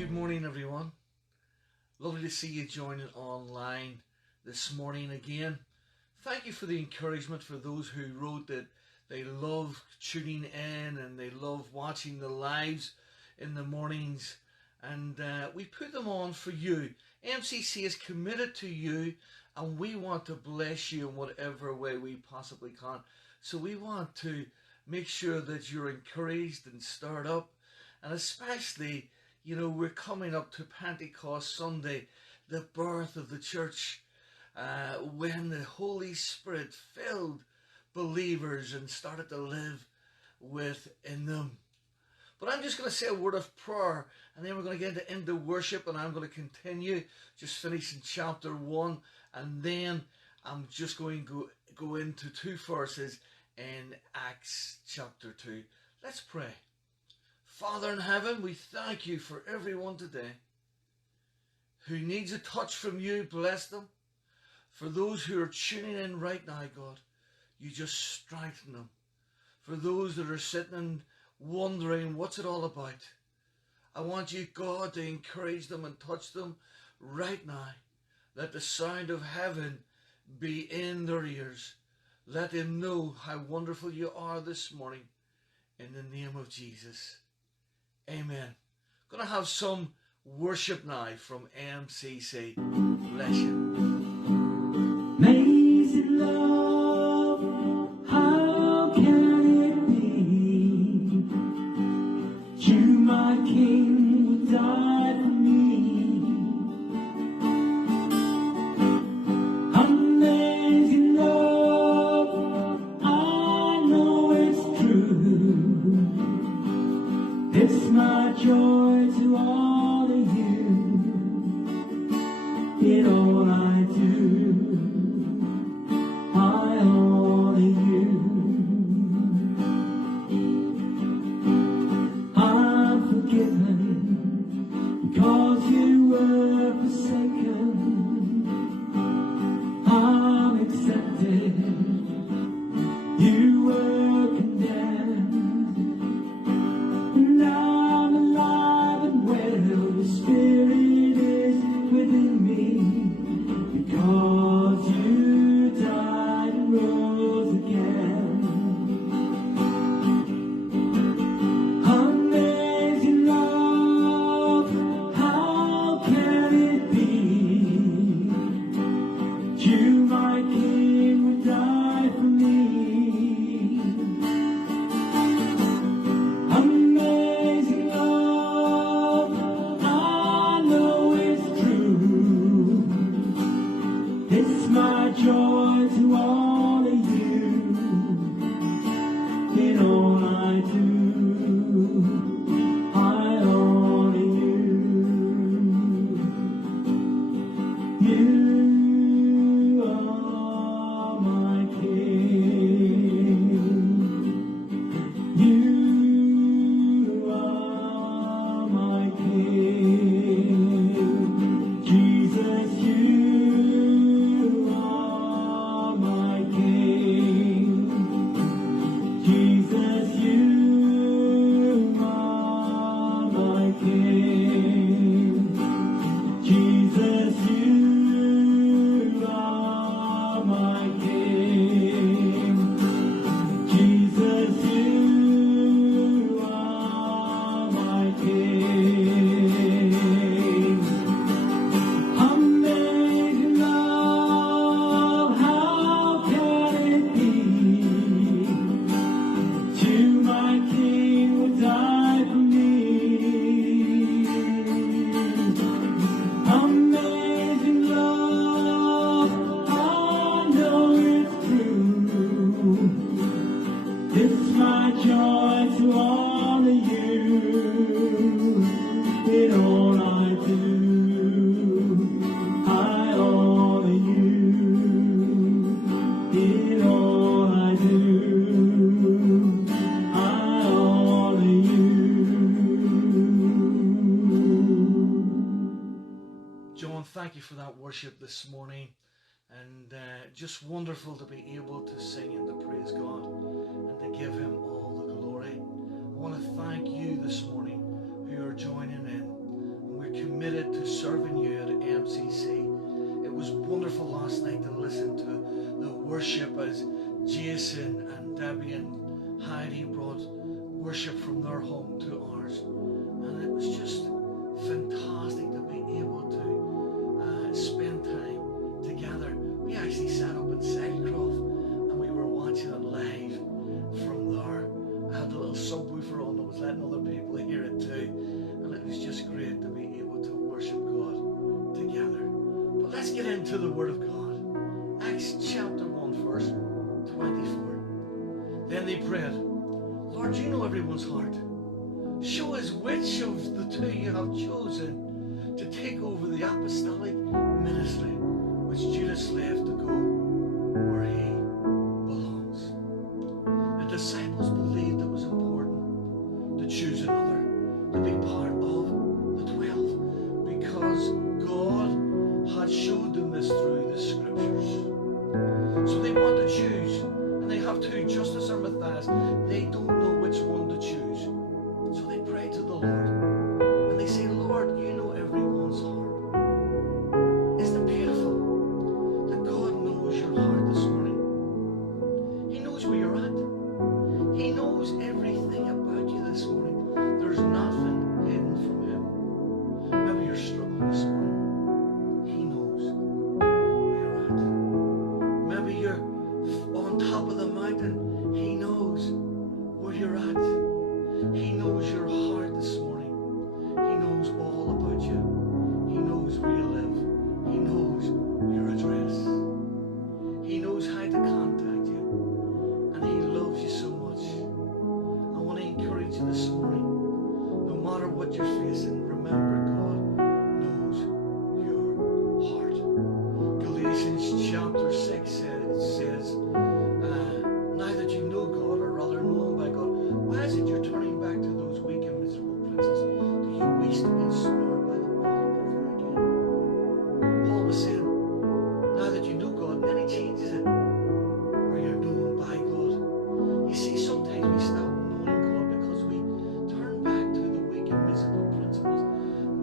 Good morning, everyone. Lovely to see you joining online this morning again. Thank you for the encouragement for those who wrote that they love tuning in and they love watching the lives in the mornings. And we put them on for you. MCC is committed to you and we want to bless you in whatever way we possibly can. So we want to make sure that you're encouraged and stirred up. And especially, we're coming up to Pentecost Sunday, the birth of the church, when the Holy Spirit filled believers and started to live within them. But I'm just going to say a word of prayer, and then we're going to get into worship, and I'm going to continue, just finishing chapter 1, and then I'm just going to go into 2 verses in Acts chapter 2. Let's pray. Father in heaven, we thank you for everyone today who needs a touch from you. Bless them. For those who are tuning in right now, God, you just strengthen them. For those that are sitting and wondering what's it all about, I want you, God, to encourage them and touch them right now. Let the sound of heaven be in their ears. Let them know how wonderful you are this morning. In the name of Jesus. Amen. Going to have some worship now from MCC. Bless you. Amazing love, how can it be? You, my King, would die for me. Amazing love, I know it's true. It's my joy to honor you in all I do. I honor you. I'm forgiven because you were forsaken. I'm accepted. You were condemned. And I'm alive and well. The Spirit is within me because you died and rose again. Amazing love, how can it be? You, my King, would die for me. Amazing love, I know it's true. It's my joy to honor you in all I do. I honor you. You are my King. You are my King. Jesus, you are my King. Jesus, you are my King. Jesus, you are my King. Jesus, you are my King. Amazing love, how can it be? You, my King, would die for me. Amazing love, I know it's true. It's my joy to honor you in all I do. I honor you in all I do. I honor you. John, thank you for that worship this morning. And just wonderful to be able to sing and to praise God and to give him all the glory. I want to thank you this morning who are joining in. committed to serving you at MCC. It was wonderful last night to listen to the worship as Jason and Debbie and Heidi brought worship from their home to ours. And it was just fantastic to be able to spend time together. We actually sat up in Sackcroft and we were watching it live from there. I had the little subwoofer on that was letting other people hear it too. And it was just great to be able to worship God together. But let's get into the Word of God. Acts chapter 1 verse 24. Then they prayed, Lord, you know everyone's heart. Show us which of the two you have chosen to take over the apostolic ministry, which Judas left to go where he belongs. The disciples believed it was important to choose another to be part of the 12 because God had showed them this through the scriptures. So they want to choose, and they have two, Justus or Matthias. They don't know which one to choose. So they pray to the Lord, and they say, Lord, you know everyone's heart. Isn't it beautiful that God knows your heart this morning? He knows where you're at. He knows everything about you this morning. There's nothing hidden from Him. Maybe you're struggling this morning. He knows where you're at. Maybe you're on top of the mountain. He knows where you're at. He knows your heart this morning. He knows all about you. He knows where you live. He knows your address. He knows how to contact you. And He loves you so much. I want to encourage you this morning. No matter what you're facing, remember God knows your heart. Galatians chapter 6 says, now that you know God, or rather know Him by God, why is it you're turning back to those weak and miserable princes? Do you wish to be ensnared by them all over again? Paul was saying, now that you know God, and then he changes it, or you're known by God. You see, sometimes we stop knowing God because we turn back to the weak and miserable principles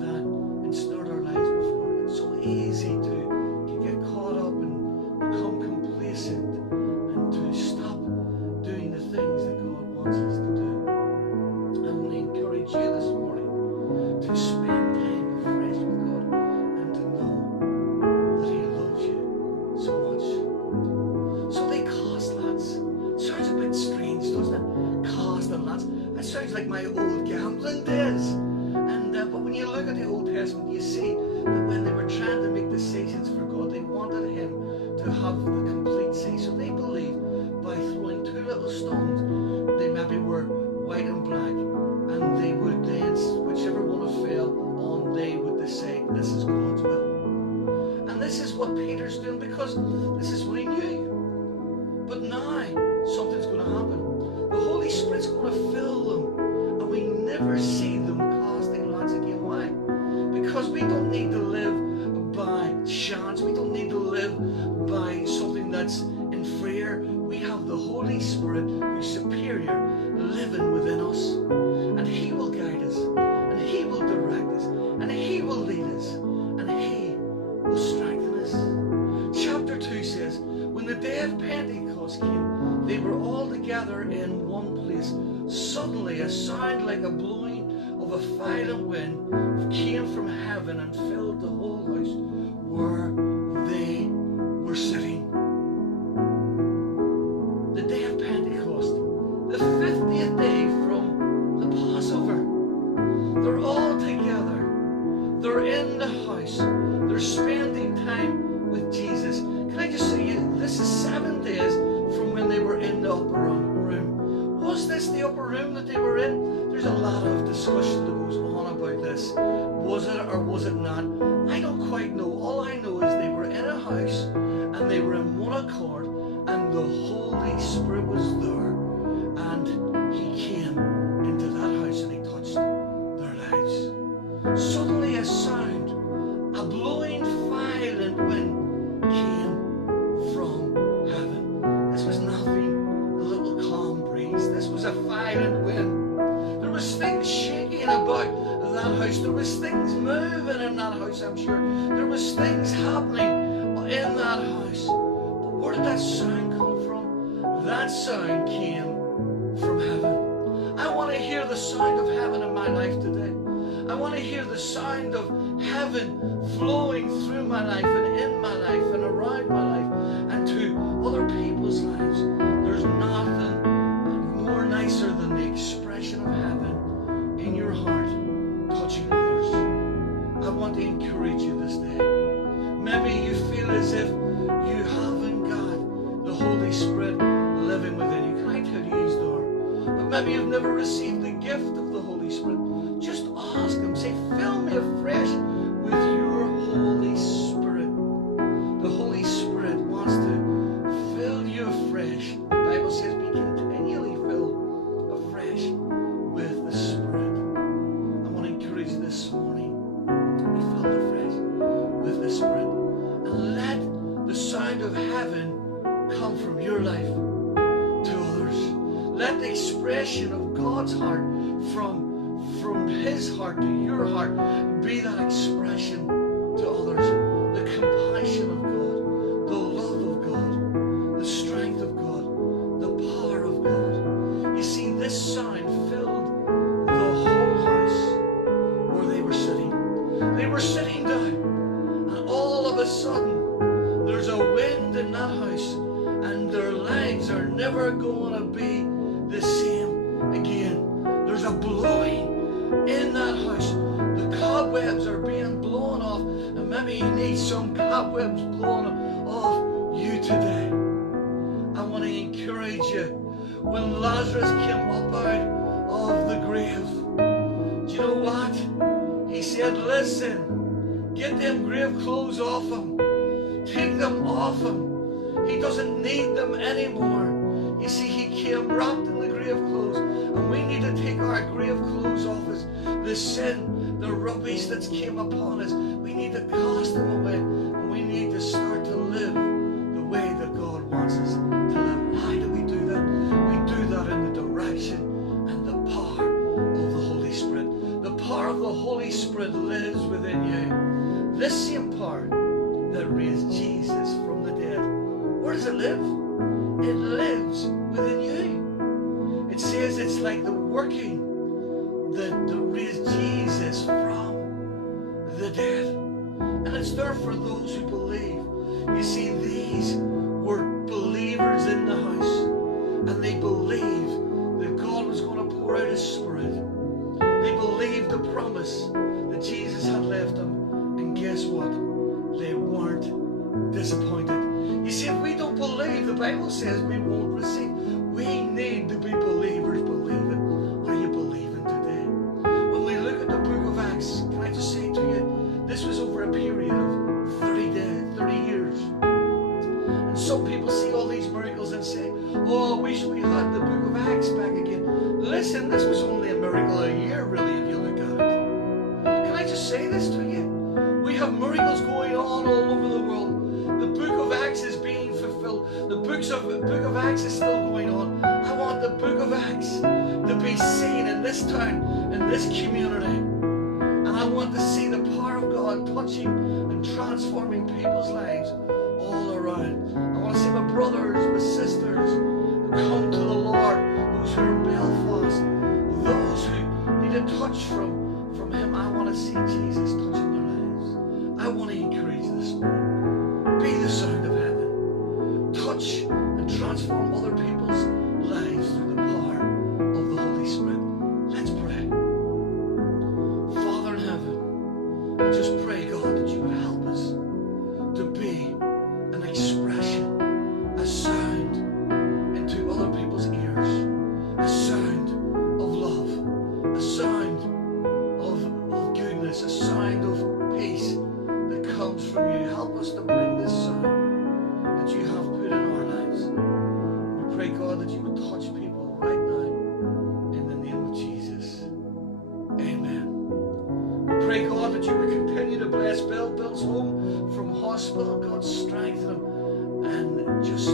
that ensnared our lives before. It's so easy to get caught up and become complacent and to stop doing the things that God wants us to do. I want to encourage you this morning to spend time afresh with God and to know that He loves you so much. So they cast lots. Sounds a bit strange, doesn't it? Casting lots. That sounds like my old gambling days. And but when you look at the Old Testament, you see that when they were trying to make decisions for God, they wanted Him to have the complete say. So they believed by throwing two little stones, they maybe were white and black, and they would then, whichever one fell on, they would decide this is God's will. And this is what Peter's doing because this is what he knew. But now something's going to happen. The Holy Spirit's going to fill them, and we never see them casting lots again. Why? Because we don't need to live by chance. We don't need to live by something that's inferior. We have the Holy Spirit who's superior living within us, and He will guide us, and He will direct us, and He will lead us, and He will strengthen us. Chapter 2 says, when the day of Pentecost came, they were all together in one place. Suddenly a sound like a blowing of a violent wind came from heaven and filled the whole house where they were sitting. The day of Pentecost, the 50th day from the Passover. They're all together. They're in the house. They're spending time with Jesus. Can I just say to you, this is 7 days from when they were in the upper room. Was this the upper room that they were in? There's a lot of discussion that goes on about this. Was it or was it not? I don't quite know. All I know is they were in a house and they were in one accord, and the Holy Spirit was there, and He came into that house and He touched their lives. Suddenly a sound, a blowing violent wind came from heaven. This was nothing, a little calm breeze. This was a violent wind. There was things shaking about that house. There was things things moving in that house, I'm sure. There was things happening in that house. But where did that sound come from? That sound came from heaven. I want to hear the sound of heaven in my life today. I want to hear the sound of heaven flowing through my life and in my life and around my life and to other people's lives. There's nothing more nicer than the expression of heaven in your heart touching others. I want to encourage you this day. Maybe you feel as if you haven't got the Holy Spirit living within you. Can I tell you He's there? But maybe you've never received the gift of the Holy Spirit. Just ask Him. Say, fill me afresh with your Holy Spirit. The Holy Spirit wants to fill you afresh. The Bible says be continually filled afresh with the Spirit. I want to encourage you this morning. Be filled afresh with the Spirit. And let the sound of heaven come from your life to others. Let the expression of God's heart from His heart to your heart be that expression to others. The compassion of God, the love of God, the strength of God, the power of God. You see, this sound filled the whole house where they were sitting. They were sitting down, and all of a sudden there's a wind in that house, and their lives are never going to be the same again. There's a blowing in that house. The cobwebs are being blown off, and maybe you need some cobwebs blown off you today. I want to encourage you. When Lazarus came up out of the grave, do you know what? He said, listen, get them grave clothes off him. Take them off him. He doesn't need them anymore. You see, he came wrapped in the grave clothes, and we need to take our grave clothes off us. The sin, the rubbish that's came upon us, we need to cast them away, and we need to start to live the way that God wants us to live. How do we do that? We do that in the direction and the power of the Holy Spirit. The power of the Holy Spirit lives within you. This same power that raised Jesus from the dead, where does it live? It lives within you. It says it's like the working that raised Jesus from the dead. And it's there for those who believe. You see, these were believers in the house, and they believed that God was going to pour out His Spirit. They believed the promise that Jesus had left them. And guess what? They weren't disappointed. You see, if we don't believe, the Bible says we won't receive. We need to be believers believing. Are you believing today? When we look at the book of Acts, can I just say to you, this was over a period of 30 days, 30 years. And some people see all these miracles and say, oh, I wish we had the book of Acts back again. Listen, this was only a miracle a year, really, if you look at it. Can I just say this to you? We have miracles going on all over the world. The book of Acts is being fulfilled. The book of Acts is still going on. I want the book of Acts to be seen in this town, in this community. And I want to see the power of God touching and transforming people's lives all around. I want to see my brothers, my sisters come to the Lord, those who are in Belfast, those who need a touch from Him. I want to see Jesus touching their lives. I want to encourage you this morning. Be the sound of heaven. Touch and transform other people's lives through the power of the Holy Spirit. Let's pray. Father in heaven, I just pray, God, that you would help us to be an expression, a sound into other people's ears, a sound of love, a sound of goodness, a sound of peace that comes from you. Help us to bring this sound that you have put in our lives. We pray, God, that you would touch people right now in the name of Jesus. Amen. We pray, God, that you would continue to bless Bill's home from hospital. God, strengthen him and just